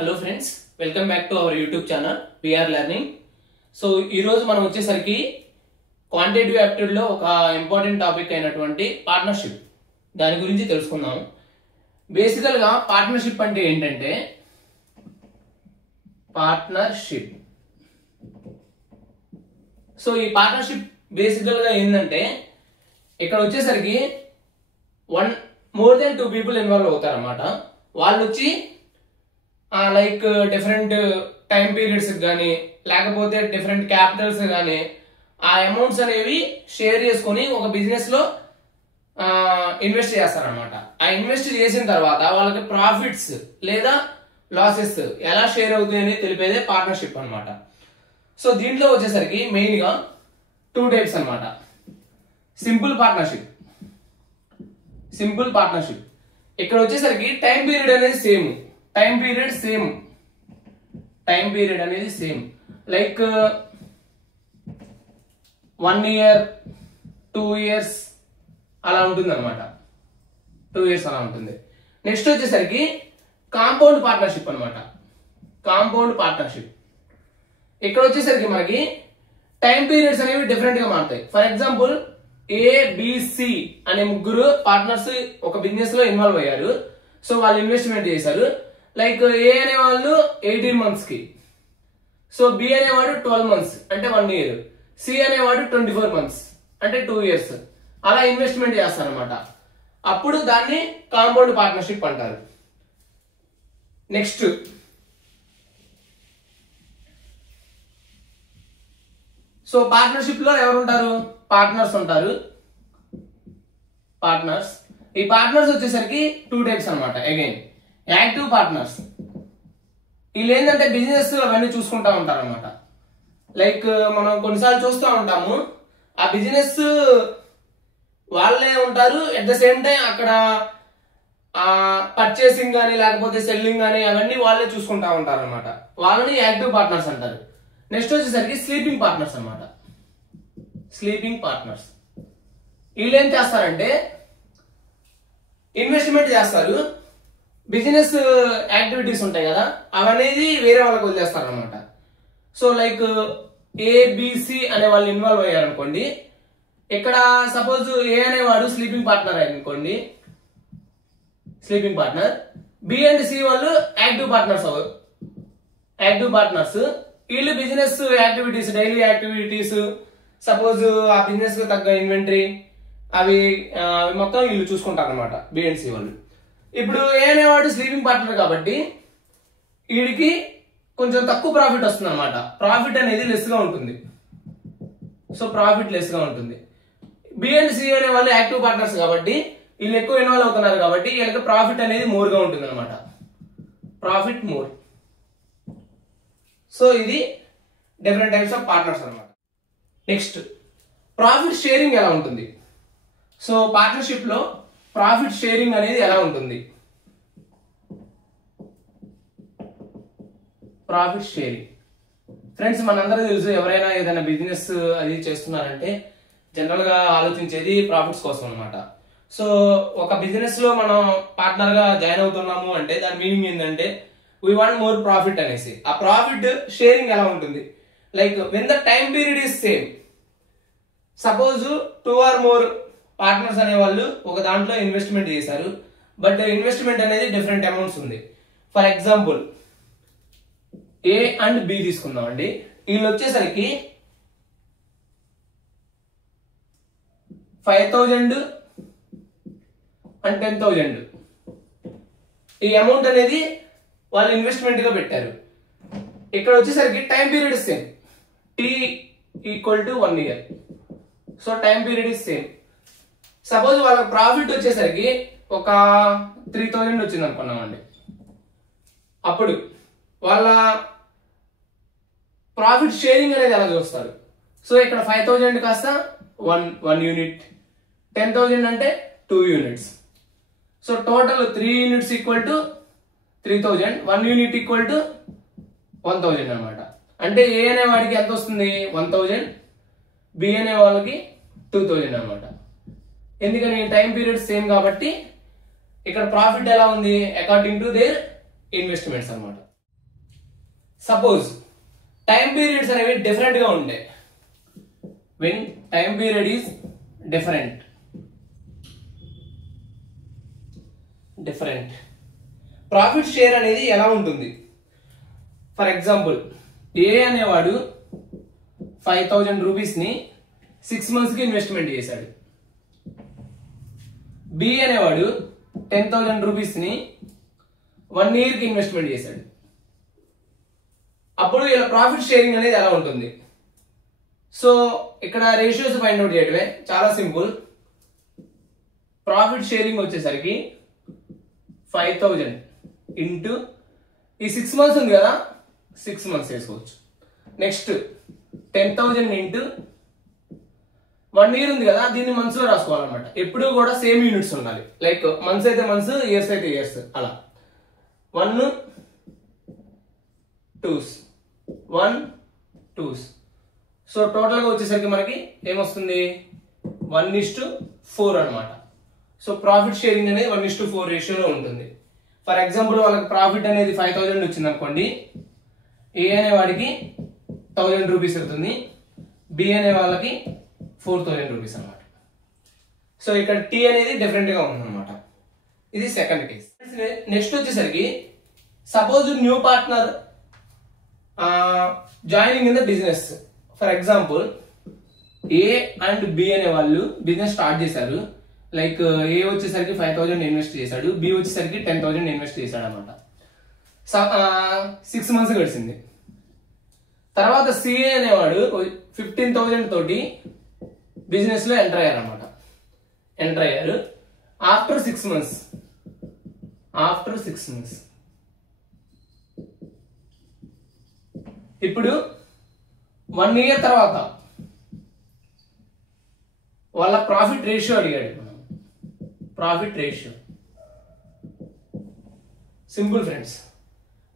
Hello friends, welcome back to our YouTube channel VR learning. So ఈరోజు మనం వచ్చేసరికి quantitative యాప్టిట్యూడ్లో ఒక ఇంపార్టెంట్ టాపిక్ అయినటువంటి పార్ట్నర్షిప్ దాని గురించి తెలుసుకుందాం. బేసికల్గా పార్ట్నర్షిప్ అంటే ఏంటంటే పార్ట్నర్షిప్. సో ఈ పార్ట్నర్షిప్ బేసికల్గా ఏంటంటే ఇక్కడ వచ్చేసరికి మోర్ దెన్ 2 పీపుల్ ఇన్వాల్వ్ అవుతారు అన్నమాట. వాళ్ళు వచ్చి లైక్ డిఫరెంట్ టైం పీరియడ్స్ కానీ లేకపోతే డిఫరెంట్ క్యాపిటల్స్ కానీ ఆ అమౌంట్స్ అనేవి షేర్ చేసుకొని ఒక బిజినెస్ లో ఇన్వెస్ట్ చేస్తారనమాట. ఆ ఇన్వెస్ట్ చేసిన తర్వాత వాళ్ళకి ప్రాఫిట్స్ లేదా లాసెస్ ఎలా షేర్ అవుతాయని తెలిపేదే పార్ట్నర్షిప్ అనమాట. సో దీంట్లో వచ్చేసరికి మెయిన్ గా 2 టైప్స్ అనమాట. సింపుల్ పార్ట్నర్షిప్ ఇక్కడ వచ్చేసరికి టైం పీరియడ్ అనేది సేమ్. టైం పీరియడ్ అనేది సేమ్ లైక్ 1 year 2 years అలా ఉంటుంది అనమాట. 2 years అలా ఉంటుంది. నెక్స్ట్ వచ్చేసరికి కాంపౌండ్ పార్ట్నర్షిప్ అనమాట. ఇక్కడ వచ్చేసరికి మనకి టైం పీరియడ్స్ అనేవి డిఫరెంట్ గా మారుతాయి. ఫర్ ఎగ్జాంపుల్ ఏబిసి అనే ముగ్గురు పార్ట్నర్స్ ఒక బిజినెస్ లో ఇన్వాల్వ్ అయ్యారు. సో వాళ్ళు ఇన్వెస్ట్మెంట్ చేశారు. లైక్ ఏ అనే వాళ్ళు 18 months కి, సో బి అనేవాడు 12 months అంటే 1 year, సి అనేవాడు 24 months అంటే 2 years అలా ఇన్వెస్ట్మెంట్ చేస్తారనమాట. అప్పుడు దాన్ని కాంపౌండ్ పార్ట్నర్షిప్ అంటారు. నెక్స్ట్ సో పార్ట్నర్షిప్ లో ఎవరు ఉంటారు? పార్ట్నర్స్ ఉంటారు. ఈ పార్ట్నర్స్ వచ్చేసరికి 2 టైప్స్ అనమాట. అగైన్ యాక్టివ్ పార్ట్నర్స్, వీళ్ళు ఏంటంటే బిజినెస్ అవన్నీ చూసుకుంటా ఉంటారు అనమాట. లైక్ మనం కొన్నిసార్లు చూస్తూ ఉంటాము, ఆ బిజినెస్ వాళ్ళే ఉంటారు. అట్ ద సేమ్ టైం అక్కడ పర్చేసింగ్ కానీ లేకపోతే సెల్లింగ్ కానీ అవన్నీ వాళ్ళే చూసుకుంటా ఉంటారు అనమాట. వాళ్ళని యాక్టివ్ పార్ట్నర్స్ అంటారు. నెక్స్ట్ వచ్చేసరికి స్లీపింగ్ పార్ట్నర్స్ అనమాట. వీళ్ళు ఏం చేస్తారంటే ఇన్వెస్ట్మెంట్ చేస్తారు. బిజినెస్ యాక్టివిటీస్ ఉంటాయి కదా, అవనేది వేరే వాళ్ళకి వదిలేస్తారు అనమాట. సో లైక్ ఏబిసి అనే వాళ్ళు ఇన్వాల్వ్ అయ్యారు అనుకోండి. ఇక్కడ సపోజ్ ఏ అనేవాడు స్లీపింగ్ పార్ట్నర్ అనుకోండి, బి అండ్ సి వాళ్ళు యాక్టివ్ పార్ట్నర్స్. వీళ్ళు business activities, daily activities, suppose ఆ బిజినెస్ కు తగ్గ ఇన్వెంటరీ అవి మొత్తం వీళ్ళు చూసుకుంటారు అనమాట, బి అండ్ సి వాళ్ళు. ఇప్పుడు ఏ అనేవాడు స్లీపింగ్ పార్ట్నర్ కాబట్టి వీడికి కొంచెం తక్కువ ప్రాఫిట్ వస్తుంది అనమాట. ప్రాఫిట్ అనేది లెస్ గా ఉంటుంది. బి అండ్ సి అనే వాళ్ళు యాక్టివ్ పార్ట్నర్స్ కాబట్టి వీళ్ళు ఎక్కువ ఇన్వాల్వ్ అవుతున్నారు కాబట్టి వీళ్ళకి ప్రాఫిట్ అనేది మోర్ గా ఉంటుంది అనమాట. సో ఇది డిఫరెంట్ టైప్స్ ఆఫ్ పార్ట్నర్స్ అనమాట. నెక్స్ట్ ప్రాఫిట్ షేరింగ్ ఎలా ఉంటుంది? సో పార్ట్నర్షిప్ లో ప్రాఫిట్ షేరింగ్ అనేది ఎలా ఉంటుంది? ఫ్రెండ్స్, మనందరూ తెలుసు, ఎవరైనా ఏదైనా బిజినెస్ అది చేస్తున్నారంటే జనరల్ గా ఆలోచించేది ప్రాఫిట్స్ కోసం అనమాట. సో ఒక బిజినెస్ లో మనం పార్ట్నర్ గా జాయిన్ అవుతున్నాము అంటే దాని మీనింగ్ ఏంటంటే వీ వాంట్ మోర్ ప్రాఫిట్ అనేసి. ఆ ప్రాఫిట్ షేరింగ్ ఎలా ఉంటుంది? Like when the time period is same. Suppose 2 or more partners అనే వాళ్ళు ఒక దాంట్లో ఇన్వెస్ట్మెంట్ చేశారు. బట్ ఇన్వెస్ట్మెంట్ అనేది డిఫరెంట్ అమౌంట్స్ ఉంది. For example A and B తీసుకుందాం అండి. వీళ్ళు వచ్చేసరికి 5,000 and 10,000 ఈ అమౌంట్ అనేది వాళ్ళు ఇన్వెస్ట్మెంట్ గా పెట్టారు. ఇక్కడ వచ్చేసరికి time period same, T = 1 year. So time period is same. Suppose వాళ్ళ ప్రాఫిట్ వచ్చేసరికి ఒక 3,000 వచ్చింది అనుకున్నామండి. అప్పుడు వాళ్ళ ప్రాఫిట్ షేరింగ్ అనేది ఎలా చూస్తారు? సో ఇక్కడ 5,000 కాస్త 1 unit, 10,000 అంటే 2 units. So total 3 units = 3,000, 1 unit = 1,000 అనమాట. అంటే ఏ అనే వాడికి ఎంత వస్తుంది? 1,000, బి అనే వాళ్ళకి 2,000 అనమాట. ఎందుకని? టైం పీరియడ్ సేమ్ కాబట్టి ఇక్కడ ప్రాఫిట్ ఎలా ఉంది? అకార్డింగ్ టు దేర్ ఇన్వెస్ట్మెంట్స్ అన్నమాట. సపోజ్ టైం పీరియడ్స్ అనేవి డిఫరెంట్ గా ఉండే, when time period is different profit share అనేది ఎలా ఉంటుంది? ఫర్ ఎగ్జాంపుల్ ఏ అనేవాడు 5,000 రూపీస్ని 6 monthsకి ఇన్వెస్ట్మెంట్ చేశాడు. బి అనేవాడు 10,000 రూపీస్ని 1 yearకి ఇన్వెస్ట్మెంట్ చేశాడు. అప్పుడు ఇలా ప్రాఫిట్ షేరింగ్ అనేది ఎలా ఉంటుంది? సో ఇక్కడ రేషియోస్ ఫైండ్ అవుట్ చేయడమే చాలా సింపుల్. ప్రాఫిట్ షేరింగ్ వచ్చేసరికి 5,000 ఇంటూ ఈ 6 months ఉంది కదా, 6 months వేసుకోవచ్చు. నెక్స్ట్ 10,000 ఇంటూ 1 year ఉంది కదా, దీన్ని మంత్స్ లో రాసుకోవాలన్నమాట. ఎప్పుడు కూడా సేమ్ యూనిట్స్ ఉండాలి. లైక్ మంత్స్ అయితే మంత్స్, ఇయర్స్ అయితే ఇయర్స్, అలా 1 2s 1 2s. సో టోటల్ గా వచ్చేసరికి మనకి ఏమొస్తుంది? 1:4 అనమాట. సో ప్రాఫిట్ షేరింగ్ అనేది 1:4 రేషియోలో ఉంటుంది. ఫర్ ఎగ్జాంపుల్ వాళ్ళకి ప్రాఫిట్ అనేది 5,000 వచ్చింది అనుకోండి, ఏ అనే వాడికి 1,000 రూపీస్ అవుతుంది, బి అనే వాళ్ళకి 4,000 రూపీస్ అనమాట. సో ఇక్కడ టీ అనేది డిఫరెంట్ గా ఉందన్నమాట. ఇది సెకండ్ కేస్. నెక్స్ట్ వచ్చేసరికి suppose new partner joining in the business. For example A and B అనే వాళ్ళు బిజినెస్ స్టార్ట్ చేశారు. లైక్ ఏ వచ్చేసరికి 5,000 ఇన్వెస్ట్ చేశాడు, బి వచ్చేసరికి 10,000 ఇన్వెస్ట్ చేశాడు అనమాట. 6 months గడిచింది. తర్వాత సిఏ అనేవాడు 15,000 తోటి బిజినెస్ లో ఎంటర్ అయ్యారు. ఆఫ్టర్ 6 months ఇప్పుడు 1 year తర్వాత వాళ్ళ ప్రాఫిట్ రేషియో అడిగాడు. Profit ratio simple friends.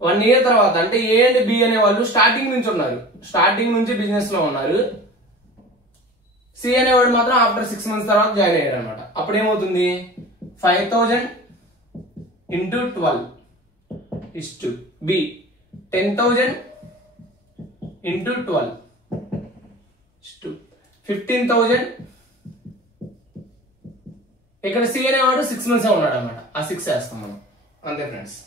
1 year తర్వాత అంటే ఏ అండ్ బి అనే వాళ్ళు స్టార్టింగ్ నుంచి బిజినెస్ లో ఉన్నారు. సి అనేవాడు మాత్రం ఆఫ్టర్ 6 months తర్వాత జాయిన్ అయ్యాడు అనమాట. అప్పుడు ఏమవుతుంది? 5,000 into 12 is to B 10,000 into 12 is to 15,000. ఇక్కడ సి అనేవాడు 6 months ఉన్నాడు అనమాట. ఆ 6 వేస్తాం మనం, అంతే ఫ్రెండ్స్.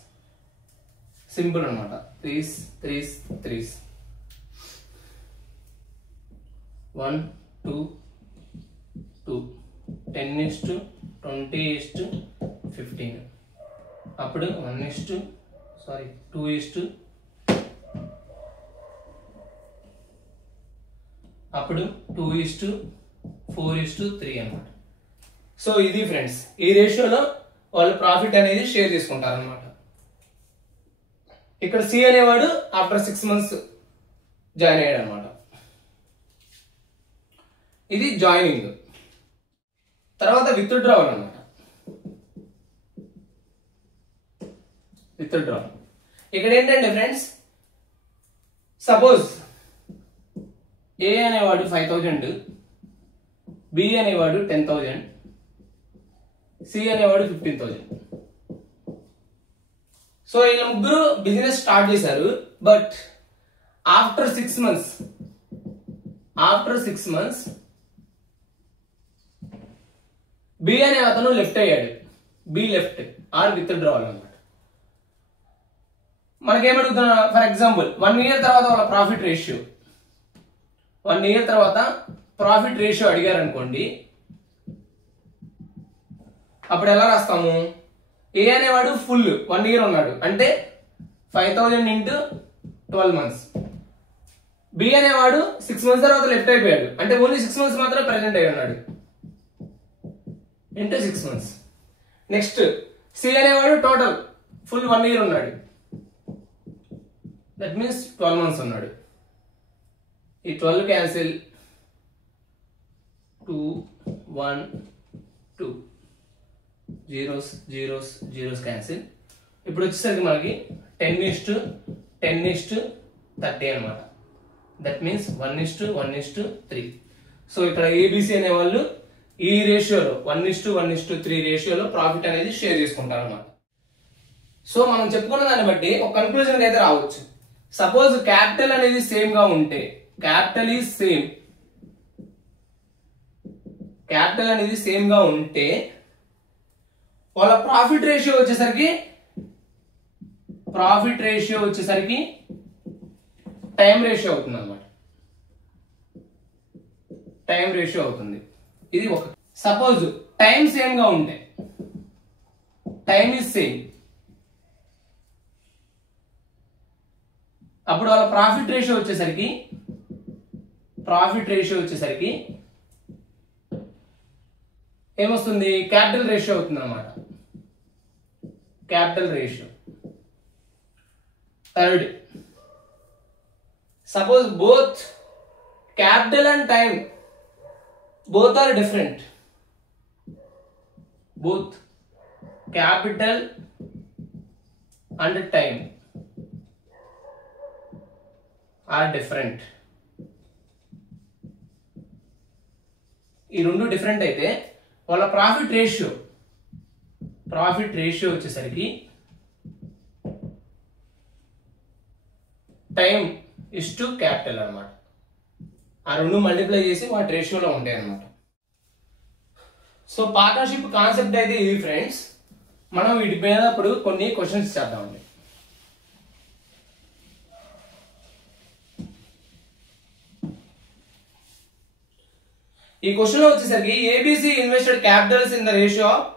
సింపుల్ అనమాట. 3s 3s 3s 1 2 2 10:20:15. అప్పుడు 2 అప్పుడు 2:4:3 అనమాట. సో ఇది ఫ్రెండ్స్, ఈ రేషియోలో వాళ్ళు ప్రాఫిట్ అనేది షేర్ చేసుకుంటారు అనమాట. ఇక్కడ సి అనేవాడు ఆఫ్టర్ 6 months జాయిన్ అయ్యాడు అనమాట. ఇది జాయినింగ్. తర్వాత విత్డ్రావల్ అనమాట. విత్డ్రావల్ ఇక్కడ ఏంటంటే ఫ్రెండ్స్, సపోజ్ ఏ అనేవాడు 5,000, బి అనేవాడు 10,000, సి అనేవాడు 15,000. సో వీళ్ళ ముగ్గురు బిజినెస్ స్టార్ట్ చేశారు. బట్ ఆఫ్టర్ 6 months బి అనే అతను లెఫ్ట్ అయ్యాడు. బి లెఫ్ట్ ఆర్ విత్డ్రావల్ అనమాట. మనకేమడుగుతున్నా? ఫర్ ఎగ్జాంపుల్ 1 year తర్వాత వాళ్ళ ప్రాఫిట్ రేషియో 1 year తర్వాత ప్రాఫిట్ రేషియో అడిగారు అనుకోండి. అప్పుడు ఎలా రాస్తాము? ఏ అనేవాడు ఫుల్ 1 year ఉన్నాడు అంటే 5,000 ఇంటూ 12 months. బి అనేవాడు 6 months తర్వాత లెఫ్ట్ అయిపోయాడు అంటే ఓన్లీ 6 months మాత్రమే ప్రెసెంట్ అయి ఉన్నాడు ఇంటూ 6 months. నెక్స్ట్ సి అనేవాడు టోటల్ ఫుల్ 1 year ఉన్నాడు, దట్ మీన్స్ 12 months ఉన్నాడు. ఈ 12 క్యాన్సిల్, 2 1 2 zeros క్యాన్సిల్. ఇప్పుడు వచ్చేసరికి మనకి 10:10:30 అనమాట. That means 1:1:3. సో ఇక్కడ ఏబిసి అనే వాళ్ళు ఈ రేషియోలో 1:1:3 రేషియోలో ప్రాఫిట్ అనేది షేర్ చేసుకుంటారు అనమాట. సో మనం చెప్పుకున్న దాన్ని బట్టి ఒక కన్క్లూజన్ అయితే రావచ్చు. సపోజ్ క్యాపిటల్ అనేది సేమ్ గా ఉంటే, క్యాపిటల్ ఈజ్ సేమ్, క్యాపిటల్ అనేది సేమ్ గా ఉంటే వాళ్ళ ప్రాఫిట్ రేషియో వచ్చేసరికి టైం రేషియో అవుతుంది అన్నమాట. టైం రేషియో అవుతుంది. ఇది ఒక. సపోజ్ టైం సేమ్ గా ఉంటే, టైం ఈజ్ సేమ్, అప్పుడు వాళ్ళ ప్రాఫిట్ రేషియో వచ్చేసరికి ఏమొస్తుంది? క్యాపిటల్ రేషియో అవుతుంది అన్నమాట. Capital ratio. Third, suppose both capital and time both are different, both capital and time are different. ఈ రెండు డిఫరెంట్ అయితే వాళ్ళ ప్రాఫిట్ రేషియో వచ్చేసరికి టైం ఇస్ టు క్యాపిటల్ అన్నమాట. ఆ రెండు మల్టిప్లై చేసి వాటి రేషియోలో ఉంటాయి అన్నమాట. సో పార్ట్నర్షిప్ కాన్సెప్ట్ అయితే ఇది ఫ్రెండ్స్. మనం వీటి మీద ఇప్పుడు కొన్ని క్వశ్చన్స్ చేద్దామండి. ఈ క్వశ్చన్ లో వచ్చేసరికి ABC invested capitals in the ratio of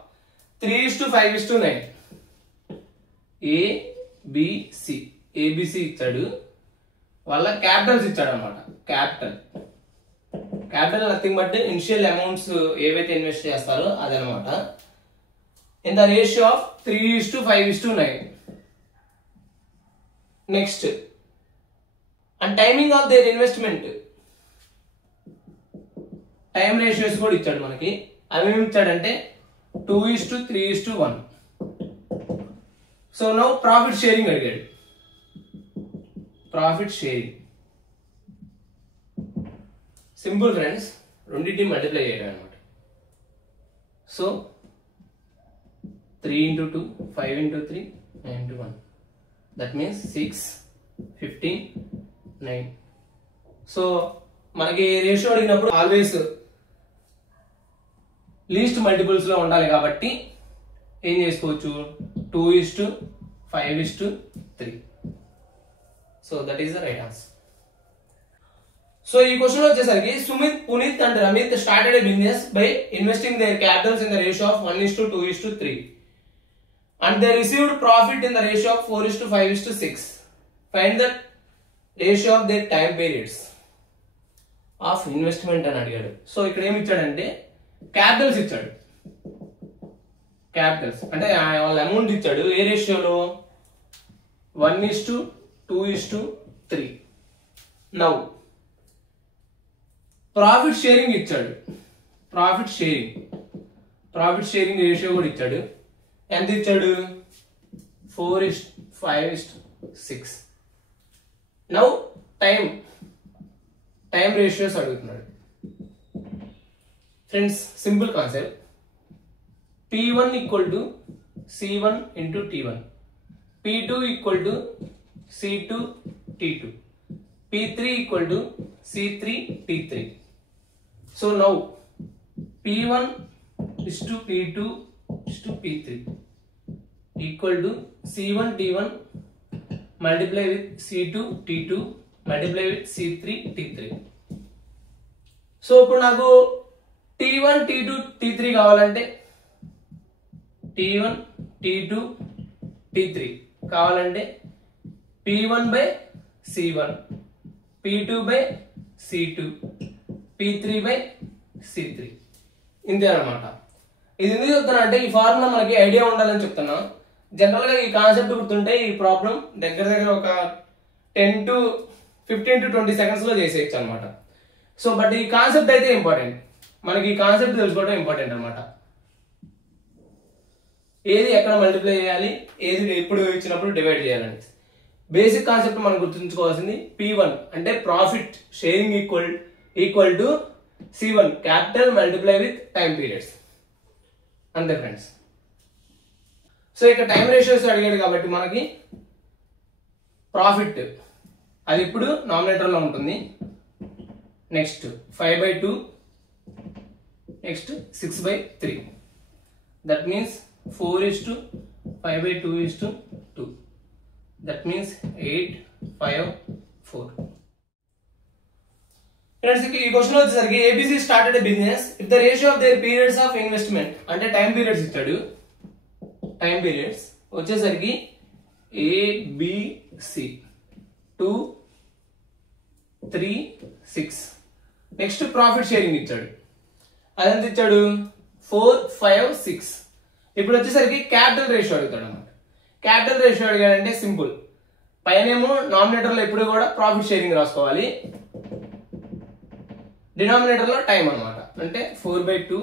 3:5:9. ABC ఇచ్చాడు, వాళ్ళ క్యాపిటల్స్ ఇచ్చాడు అనమాట. Capital nothing but initial amounts ఏవైతే ఇన్వెస్ట్ చేస్తారో అదనమాట. In the ratio of 3:5:9. Next, and timing of their investment, time ratios కూడా ఇచ్చాడు మనకి. అవి ఏమి ఇచ్చాడంటే 2:3:1. సో నౌ ప్రాఫిట్ షేరింగ్ అడిగాడు. ప్రాఫిట్ షేరింగ్ సింపుల్ ఫ్రెండ్స్, రెండింటిని మల్టిప్లై చేయడం అనమాట. సో 3:2, 5:3, 9:1. That means 6, 15, 9. సో మనకి రేషియో అడిగినప్పుడు ఆల్వేస్ లీస్ట్ మల్టిపుల్స్ లో ఉండాలి కాబట్టి ఏం చేసుకోవచ్చు? 2:5:3. So that is the right answer. So ఈ క్వశ్చన్ వచ్చేసరికి Sumit, Puneet and Ramit started a business by investing their capitals in the ratio of 1:2:3 and they received profit in the ratio of 4:5:6. Find the ratio of their time periods of investment అని అడిగాడు. So ఇక్కడ ఏమి ఇచ్చాడంటే Capitals ఇచ్చాడు. Capitals అంటే వాళ్ళ amount ఇచ్చాడు. ఏ రేషియోలో? 1:2:3. నౌ ప్రాఫిట్ షేరింగ్ ఇచ్చాడు. ప్రాఫిట్ షేరింగ్ రేషియో కూడా ఇచ్చాడు. ఎంత ఇచ్చాడు? 4:5:6. నౌ టైం రేషియోస్ అడుగుతున్నాడు. Friends simple concept. P1 = C1 into T1, P2 = C2 T2, P3 = C3 T3. So now P1 is to P2 is to P3 equal to C1 T1 multiply with C2 T2 multiply with C3 T3. So ఇప్పుడు నాకు T1 T2 T3 కావాలంటే T1 T2 T3 కావాలంటే P1/C1 P2/C2 P3/C3 ఇంతే అనమాట. ఇది ఎందుకు చెప్తున్నా అంటే ఈ ఫార్ములా మనకి ఐడియా ఉండాలని చెప్తున్నా. జనరల్ గా ఈ కాన్సెప్ట్ గుర్తుంటే ఈ ప్రాబ్లం దగ్గర ఒక 15 to 20 seconds లో చేసేయచ్చు అనమాట. సో బట్ ఈ కాన్సెప్ట్ అయితే ఇంపార్టెంట్. మనకి ఈ కాన్సెప్ట్ తెలుసుకోవడం ఇంపార్టెంట్ అనమాట. ఏది ఎక్కడ మల్టిప్లై చేయాలి, ఏది ఎప్పుడు ఇచ్చినప్పుడు డివైడ్ చేయాలని బేసిక్ కాన్సెప్ట్ మనం గుర్తుంచుకోవాల్సింది. P1 అంటే profit sharing equal to C1 capital multiply with time periods. అంతే ఫ్రెండ్స్. సో ఇక్కడ టైం రేషియోస్ అడిగాడు కాబట్టి మనకి ప్రాఫిట్ అది ఇప్పుడు నామినేటర్ లో ఉంటుంది. Next 5/2, next 6/3. That means 4:5/2:2. That means 8, 5, 4. Friends ఈ క్వశ్చన్ వచ్చేసరికి ABC started a business if the ratio of their periods of investment, అంటే టైం పీరియడ్స్ ఇచ్చాడు. టైం పీరియడ్స్ వచ్చేసరికి ఏబిసి 2, 3, 6. నెక్స్ట్ ప్రాఫిట్ షేరింగ్ ఇచ్చాడు. అదెంత ఇచ్చాడు? 4, 5, 6. ఇప్పుడు వచ్చేసరికి క్యాపిటల్ రేషియో అడుగుతాడు అన్నమాట. క్యాపిటల్ రేషియో అడిగాడంటే సింపుల్, పైనేమో నామినేటర్ లో ఎప్పుడు కూడా ప్రాఫిట్ షేరింగ్ రాసుకోవాలి, డినామినేటర్ లో టైం అన్నమాట. అంటే 4/2,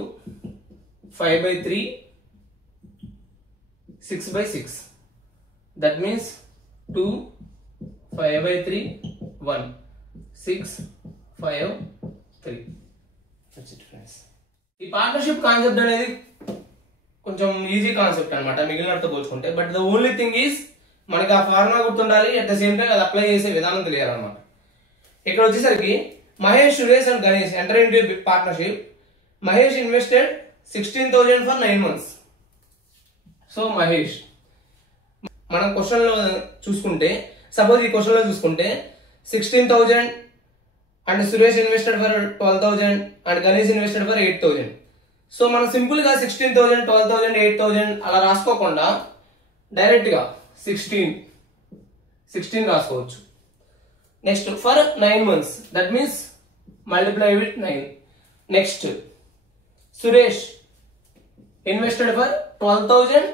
5/3, 6/6. That means 2, 5/3, 1, 6, 5, 3. ఈ పార్ట్నర్షిప్ కాన్సెప్ట్ అనేది కొంచెం ఈజీ కాన్సెప్ట్ అనమాట మిగిలినట్టు పోల్చుకుంటే. But the only thing is మనకి ఆ ఫార్ములా గుర్తుండాలి, అట్ ద సేమ్ టైం అది అప్లై చేసే విధానం తెలియాలన్నమాట. ఇక్కడ వచ్చేసరికి Mahesh, Suresh and Ganesh enter into partnership. Mahesh invested 16,000 for 9 months. So Mahesh, మనం క్వశ్చన్ లో చూసుకుంటే, సపోజ్ ఈ క్వశ్చన్ లో చూసుకుంటే 16,000 and Suresh invested for 12,000 and Ganesh invested for 8,000. So మనం సింపుల్ గా 16,000, 12,000, 8,000 అలా రాసుకోకుండా డైరెక్ట్ గా 16 రాసుకోవచ్చు. Next for 9 months, that means multiply with 9. Next Suresh invested for 12,000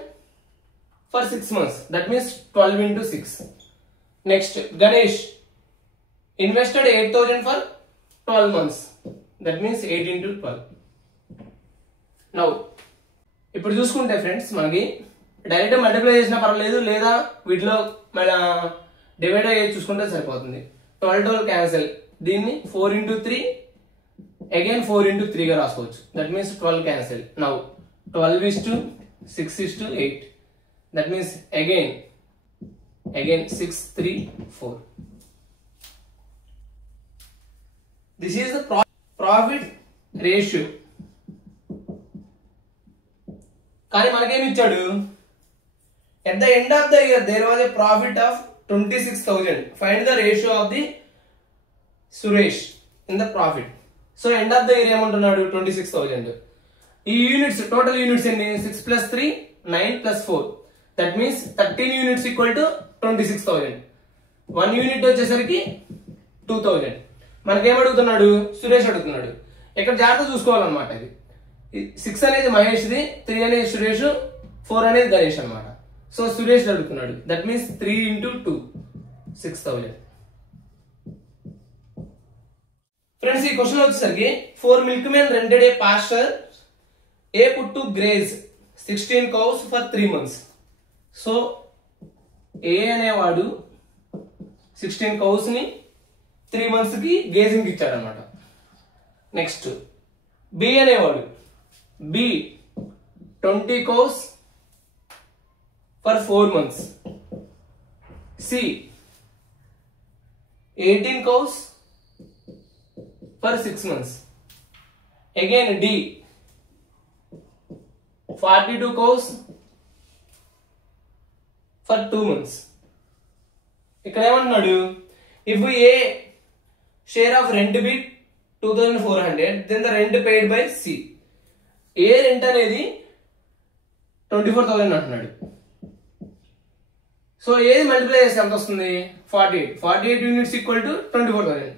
for 6 months, that means 12 into 6. Next Ganesh invested 8,000 for 12 months, that means 8 into 12. Now ఇప్పుడు చూసుకుంటే friends మనకి direct multiply చేసినా పర్వాలేదు, లేదా వీటిలో డివైడ్ అయ్యి చూసుకుంటే సరిపోతుంది. 12 క్యాన్సిల్, దీన్ని 4 into 3 అగైన్ 4 into 3 గా రాసుకోవచ్చు. That means 12 cancel. Now 12:6:8. That means again 6, 3, 4. This is the profit ratio. కానీ మనకేమి ఇచ్చాడు? At the end of the year there was a profit of 26,000. Find the ratio of the Suresh in the profit. So end of the year ఏమంటున్నాడు? 26,000. ఈ units total units ఎన్ని? 6 + 3 9 + 4. That means 13 units equal to 26,000. 1 unit వచ్చేసరికి 2,000. మనకేమడుగుతున్నాడు? సురేష్ అడుగుతున్నాడు. ఇక్కడ జాగ్రత్త చూసుకోవాలన్నమాట. ఇది 6 అనేది మహేష్ది, 3 అనేది సురేష్, 4 అనేది గణేష్ అనమాట. సో సురేష్ అడుగుతున్నాడు. That means 3 into 2, 6,000. ఫ్రెండ్స్ ఈ క్వశ్చన్ వచ్చేసరికి 4 milkmen rented a pasture A put to graze 16 cows for 3 months. So ఏ అనేవాడు 16 cows ని 3 months కి గ్రేజింగ్ ఇచ్చాడనమాట. నెక్స్ట్ బి అనేవాడు 20 cows for 4 months. C 18 cows for 6 months. Again D 42 cows for 2 months. ఇక్కడ ఏమంటున్నాడు? If A share of rent B 2,400, then the rent paid by C. A rent అనేది 24,000 అంటున్నాడు. So ఏది multiply చేస్తే ఎంత వస్తుంది? 48 units equal to 24,000.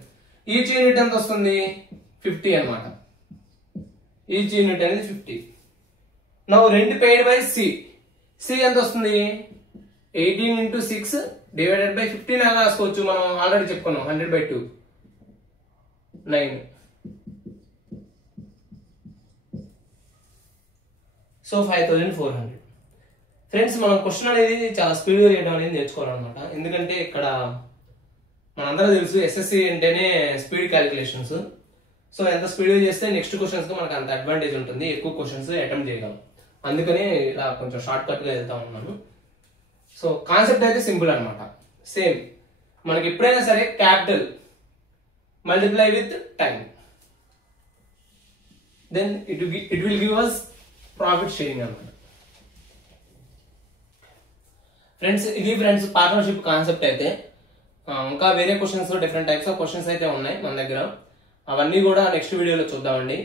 Each unit ఎంత వస్తుంది? 50 అనమాట. ఈచ్ యూనిట్ అనేది 50. Now rent paid by C. C ఎంత వస్తుంది? 18 into 6 డివైడెడ్ బై 15 అలా రాసుకోవచ్చు. మనం ఆల్రెడీ చెప్పుకున్నాం 100/2 9. సో 5,400. ఫ్రెండ్స్ మనం క్వశ్చన్ అనేది చాలా స్పీడ్గా చేయడం అనేది నేర్చుకోవాలన్నమాట. ఎందుకంటే ఇక్కడ మనందరూ తెలుసు ఎస్ఎస్సి అంటేనే స్పీడ్ క్యాలిక్యులేషన్స్. సో ఎంత స్పీడ్గా చేస్తే నెక్స్ట్ క్వశ్చన్స్కి మనకు అంత అడ్వాంటేజ్ ఉంటుంది, ఎక్కువ క్వశ్చన్స్ అటెంప్ట్ చేయగలం. అందుకని ఇలా కొంచెం షార్ట్ కట్గా వెళ్తా ఉన్నాను. సో కాన్సెప్ట్ అయితే సింపుల్ అనమాట. సేమ్ మనకి ఎప్పుడైనా సరే capital multiply with time, then it will give us profit sharing అన్నమాట. ఫ్రెండ్స్ ఇది ఫ్రెండ్స్ పార్ట్నర్షిప్ కాన్సెప్ట్ అయితే. ఇంకా వేరే questions, different types of questions అయితే ఉన్నాయి మన దగ్గర. అవన్నీ కూడా నెక్స్ట్ వీడియోలో చూద్దామండి.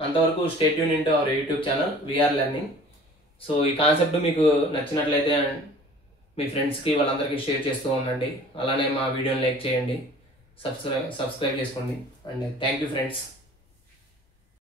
అంతవరకు stay tune into our YouTube channel VR learning. So ఈ కాన్సెప్ట్ మీకు నచ్చినట్లయితే మీ ఫ్రెండ్స్కి వాళ్ళందరికీ షేర్ చేస్తూ ఉండండి. అలానే మా వీడియోని లైక్ చేయండి, సబ్స్క్రైబ్ చేసుకోండి. And thank you friends.